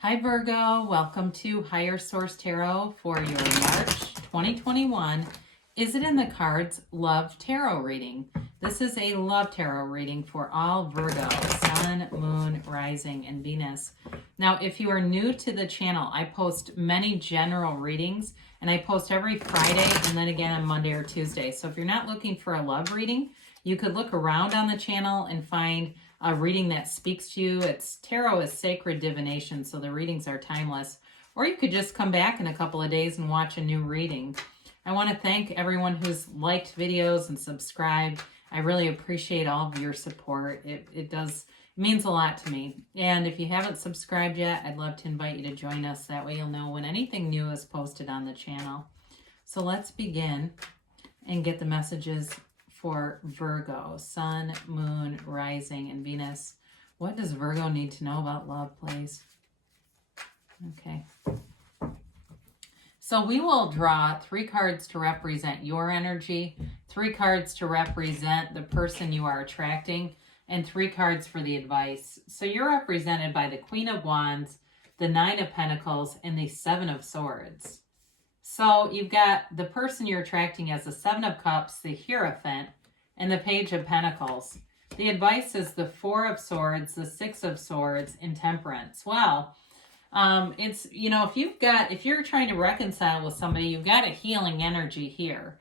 Hi Virgo, welcome to Higher Source Tarot for your March 2021 Is It in the Cards Love Tarot reading. This is a love tarot reading for all Virgo, Sun, Moon, Rising, and Venus. Now, if you are new to the channel, I post many general readings, and I post every Friday and then again on Monday or Tuesday. So if you're not looking for a love reading, you could look around on the channel and find a reading that speaks to you. Tarot is sacred divination, so the readings are timeless. Or you could just come back in a couple of days and watch a new reading. I want to thank everyone who's liked videos and subscribed. I really appreciate all of your support. It means a lot to me. And if you haven't subscribed yet, I'd love to invite you to join us. That way you'll know when anything new is posted on the channel. So let's begin and get the messages for Virgo, Sun, Moon, Rising, and Venus. What does Virgo need to know about love, please? Okay. So we will draw 3 cards to represent your energy, 3 cards to represent the person you are attracting, and 3 cards for the advice. So you're represented by the Queen of Wands, the 9 of Pentacles, and the 7 of Swords. So you've got the person you're attracting as the 7 of Cups, the Hierophant, and the Page of Pentacles. The advice is the 4 of Swords, the 6 of Swords, and Temperance. Well, it's, if you're trying to reconcile with somebody, you've got a healing energy here.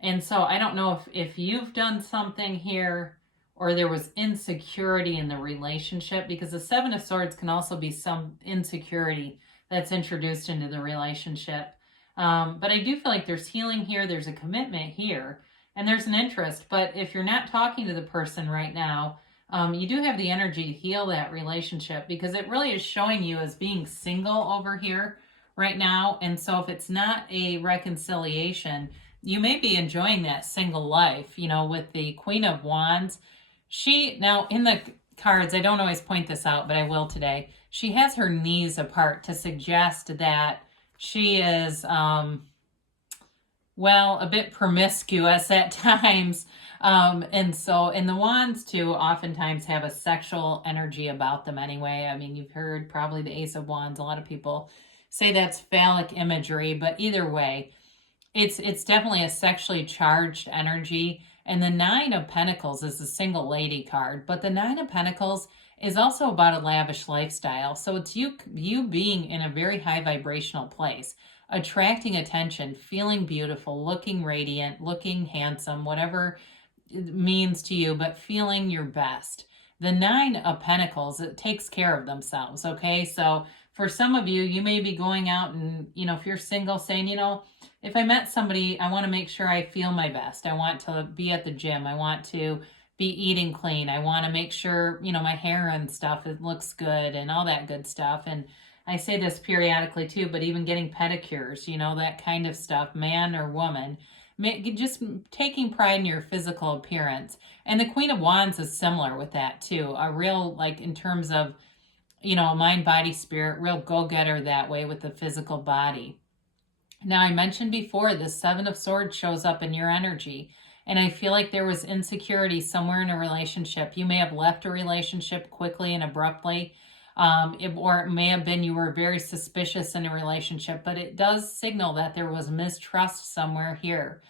And so I don't know if you've done something here or there was insecurity in the relationship, because the 7 of Swords can also be some insecurity that's introduced into the relationship. But I do feel like there's healing here, there's a commitment here, and there's an interest. But if you're not talking to the person right now, you do have the energy to heal that relationship, because it really is showing you as being single over here right now. And so if it's not a reconciliation, you may be enjoying that single life, with the Queen of Wands. Now in the cards, I don't always point this out, but I will today. She has her knees apart to suggest that she is, a bit promiscuous at times. And the wands too oftentimes have a sexual energy about them anyway. I mean, you've heard probably the Ace of Wands. A lot of people say that's phallic imagery, but either way, it's definitely a sexually charged energy. And the 9 of Pentacles is a single lady card, but the 9 of Pentacles is also about a lavish lifestyle. So it's you being in a very high vibrational place, attracting attention, feeling beautiful, looking radiant, looking handsome, whatever it means to you, but feeling your best. The 9 of Pentacles, it takes care of themselves, okay? So for some of you, you may be going out and, if you're single, saying, if I met somebody, I want to make sure I feel my best. I want to be at the gym. I want to be eating clean. I want to make sure, my hair and stuff, it looks good and all that good stuff. And I say this periodically too, but even getting pedicures, that kind of stuff, man or woman, just taking pride in your physical appearance. And the Queen of Wands is similar with that too. A real, in terms of, mind, body, spirit, real go-getter that way with the physical body. Now, I mentioned before, the 7 of Swords shows up in your energy. And I feel like there was insecurity somewhere in a relationship. You may have left a relationship quickly and abruptly. Or it may have been you were very suspicious in a relationship, but it does signal that there was mistrust somewhere here.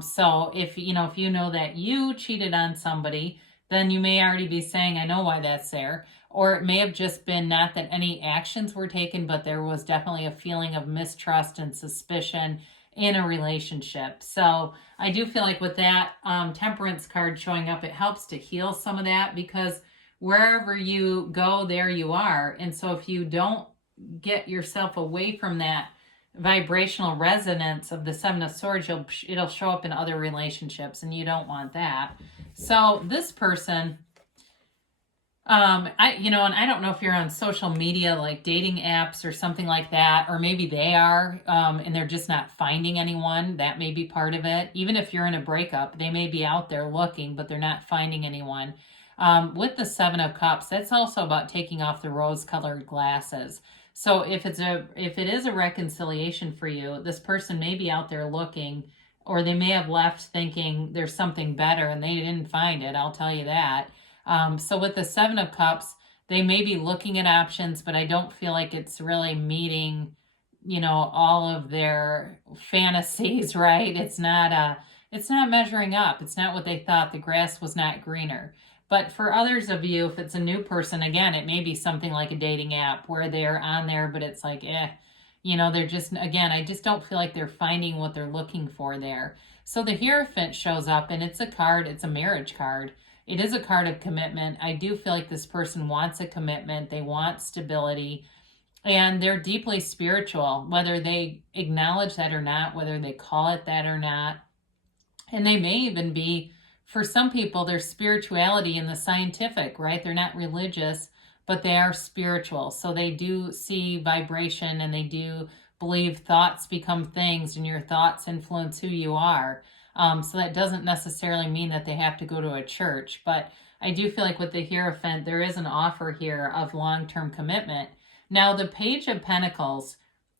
So if you know that you cheated on somebody, then you may already be saying, I know why that's there. Or it may have just been not that any actions were taken, but there was definitely a feeling of mistrust and suspicion in a relationship. So I do feel like with that Temperance card showing up, it helps to heal some of that, because wherever you go, there you are. And so if you don't get yourself away from that vibrational resonance of the 7 of Swords, it'll show up in other relationships, and you don't want that. So this person, and I don't know if you're on social media, like dating apps or something like that, or maybe they are, and they're just not finding anyone. That may be part of it. Even if you're in a breakup, they may be out there looking, but they're not finding anyone. With the 7 of Cups, that's also about taking off the rose-colored glasses. So if it is a reconciliation for you, this person may be out there looking, or they may have left thinking there's something better and they didn't find it. I'll tell you that. So with the 7 of Cups, They may be looking at options, but I don't feel like it's really meeting, all of their fantasies, right? It's not measuring up. It's not what they thought. The grass was not greener. But for others of you, if it's a new person, again, it may be something like a dating app where they're on there, but it's like, they're just, again, I just don't feel like they're finding what they're looking for there. So the Hierophant shows up, and it's a card, it's a marriage card. It is a card of commitment. I do feel like this person wants a commitment. They want stability, and they're deeply spiritual, whether they acknowledge that or not, whether they call it that or not. And they may even be, for some people, their spirituality in the scientific, right? They're not religious, but they are spiritual. So they do see vibration, and they do believe thoughts become things, and your thoughts influence who you are. So that doesn't necessarily mean that they have to go to a church, but I do feel like with the Hierophant, there is an offer here of long-term commitment. Now, the Page of Pentacles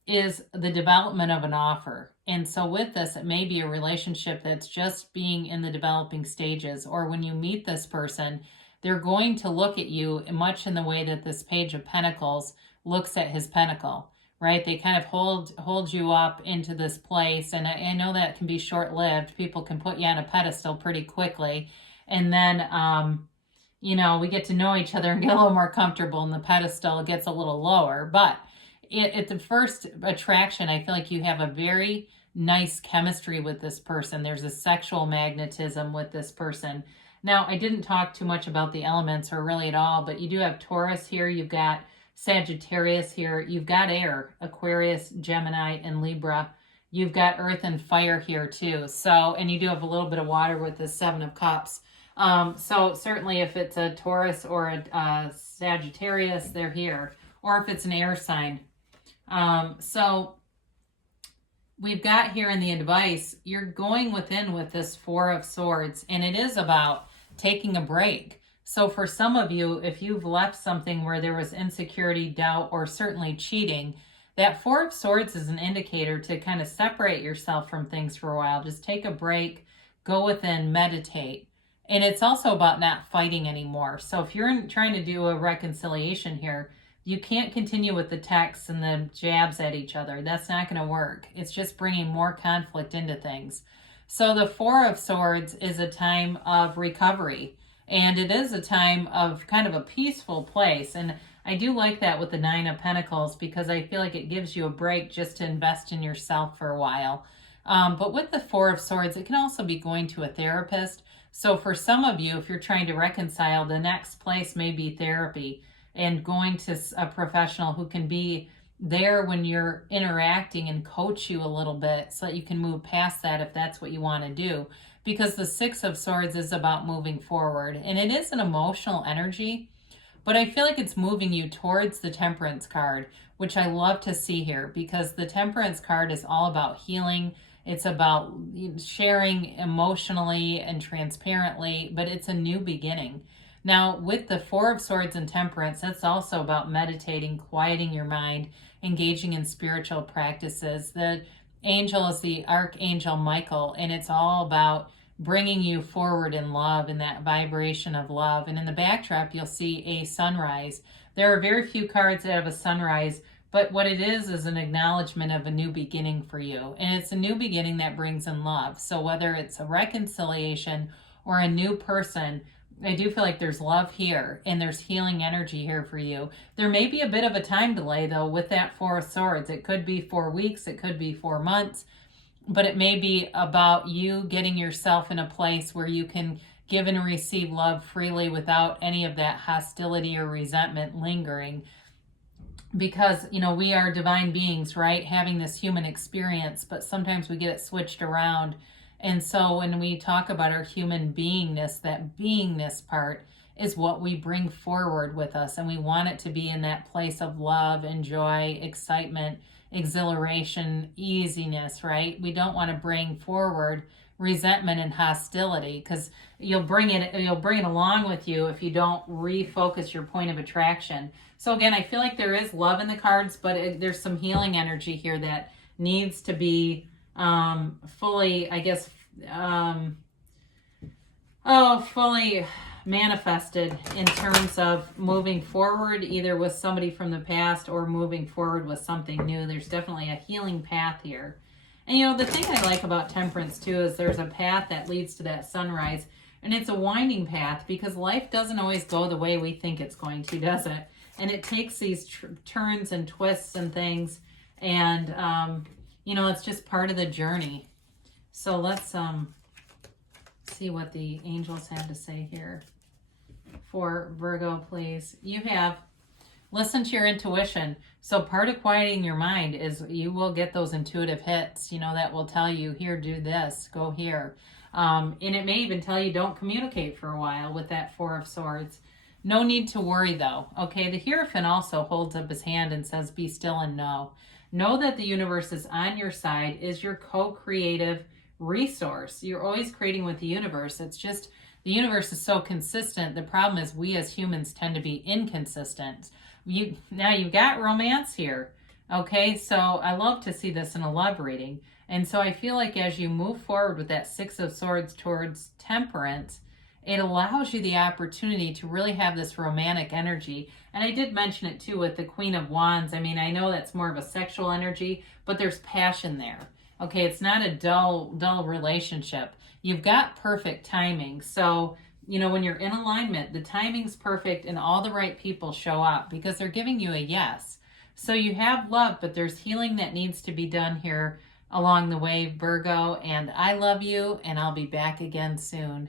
is the development of an offer. And so with this, it may be a relationship that's just being in the developing stages, or when you meet this person, they're going to look at you much in the way that this Page of Pentacles looks at his pentacle, right? They kind of hold you up into this place. And I know that can be short-lived. People can put you on a pedestal pretty quickly. And then, we get to know each other and get a little more comfortable, and the pedestal gets a little lower. But at the first attraction, I feel like you have a very nice chemistry with this person. There's a sexual magnetism with this person. Now, I didn't talk too much about the elements, or really at all, but you do have Taurus here. You've got Sagittarius here. You've got air, Aquarius, Gemini, and Libra. You've got earth and fire here too. So, and you do have a little bit of water with the Seven of Cups. So certainly if it's a Taurus or a Sagittarius, they're here. Or if it's an air sign. So we've got here in the advice, you're going within with this Four of Swords, and it is about taking a break. So for some of you, if you've left something where there was insecurity, doubt, or certainly cheating, that Four of Swords is an indicator to kind of separate yourself from things for a while. Just take a break, go within, meditate. And it's also about not fighting anymore. So if you're trying to do a reconciliation here, you can't continue with the texts and the jabs at each other. That's not going to work. It's just bringing more conflict into things. So the Four of Swords is a time of recovery, and it is a time of kind of a peaceful place. And I do like that with the Nine of Pentacles, because I feel like it gives you a break just to invest in yourself for a while. But with the Four of Swords, it can also be going to a therapist. So for some of you, if you're trying to reconcile, the next place may be therapy, and going to a professional who can be there when you're interacting and coach you a little bit so that you can move past that if that's what you want to do. Because the Six of Swords is about moving forward, and it is an emotional energy, but I feel like it's moving you towards the Temperance card, which I love to see here, because the Temperance card is all about healing. It's about sharing emotionally and transparently, but it's a new beginning. Now, with the Four of Swords and Temperance, that's also about meditating, quieting your mind, engaging in spiritual practices. The angel is the Archangel Michael, and it's all about bringing you forward in love, in that vibration of love. And in the backdrop, you'll see a sunrise. There are very few cards that have a sunrise, but what it is an acknowledgement of a new beginning for you. And it's a new beginning that brings in love. So whether it's a reconciliation or a new person, I do feel like there's love here, and there's healing energy here for you. There may be a bit of a time delay, though, with that Four of Swords. It could be 4 weeks, it could be 4 months, but it may be about you getting yourself in a place where you can give and receive love freely without any of that hostility or resentment lingering. Because, we are divine beings, right? Having this human experience, but sometimes we get it switched around. And so when we talk about our human beingness, that beingness part is what we bring forward with us. And we want it to be in that place of love and joy, excitement, exhilaration, easiness, right? We don't want to bring forward resentment and hostility, because you'll bring it along with you if you don't refocus your point of attraction. So again, I feel like there is love in the cards, but there's some healing energy here that needs to be fully, fully manifested in terms of moving forward, either with somebody from the past or moving forward with something new. There's definitely a healing path here. And you know, the thing I like about Temperance too is there's a path that leads to that sunrise, and it's a winding path because life doesn't always go the way we think it's going to, does it? And it takes these turns and twists and things, and you know, it's just part of the journey. So let's see what the angels have to say here for Virgo, please. You have listen to your intuition. So part of quieting your mind is you will get those intuitive hits, you know, that will tell you, here, do this, go here. And it may even tell you don't communicate for a while with that Four of Swords. No need to worry though. Okay, the Hierophant also holds up his hand and says, be still and know. Know that the universe is on your side, is your co-creative resource. You're always creating with the universe. It's just the universe is so consistent. The problem is we as humans tend to be inconsistent. Now you've got romance here. Okay, so I love to see this in a love reading. And so I feel like as you move forward with that Six of Swords towards Temperance, it allows you the opportunity to really have this romantic energy. And I did mention it too with the Queen of Wands. I mean, I know that's more of a sexual energy, but there's passion there. Okay, it's not a dull relationship. You've got perfect timing. So, you know, when you're in alignment, the timing's perfect and all the right people show up because they're giving you a yes. So you have love, but there's healing that needs to be done here along the way, Virgo. And I love you, and I'll be back again soon.